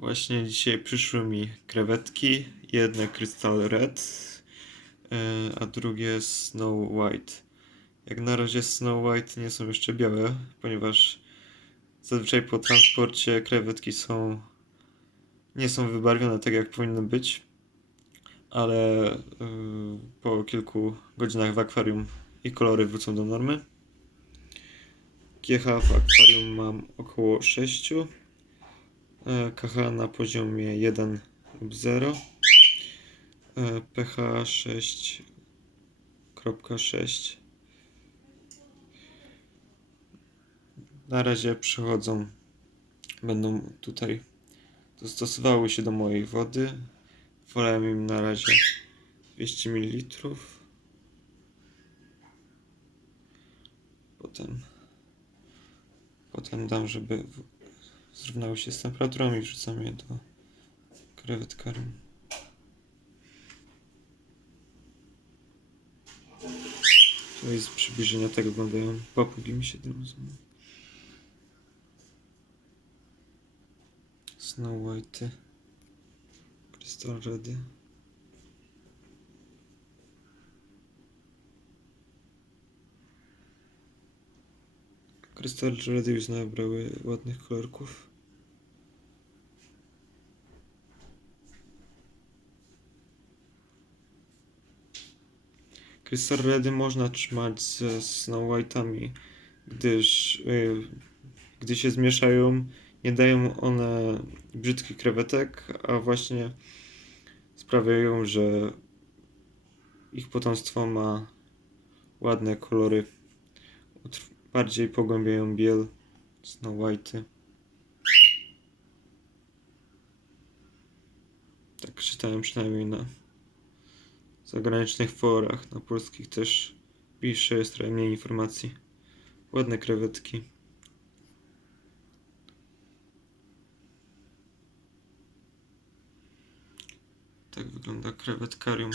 Właśnie dzisiaj przyszły mi krewetki. Jedne Crystal Red, e, a drugie Snow White. Jak na razie Snow White nie są jeszcze białe, ponieważ zazwyczaj po transporcie krewetki są nie są wybarwione tak jak powinny być, ale y, po kilku godzinach w akwarium ich kolory wrócą do normy. GH w akwarium mam około 6. e, KH na poziomie 1 lub 0. e, pH 6.6. Na razie przychodzą, będą tutaj dostosowały się do mojej wody. Wolałem im na razie 200 ml. Potem, potem dam, żeby zrównały się z temperaturą i wrzucam je do krewetkarium. To jest przybliżenia tak wyglądają papugi mi się drążą. Snow White, Crystal Redy. Crystal Redy już nabrały ładnych kolorków. Crystal Redy można trzymać ze Snow White'ami, gdyż y, gdy się zmieszają, nie dają one brzydkich krewetek, a właśnie sprawiają, że ich potomstwo ma ładne kolory. Bardziej pogłębiają biel Snow White'y. Tak czytałem przynajmniej na zagranicznych forach, na polskich też pisze, jest trochę mniej informacji. Ładne krewetki. Tak wygląda krewetkarium.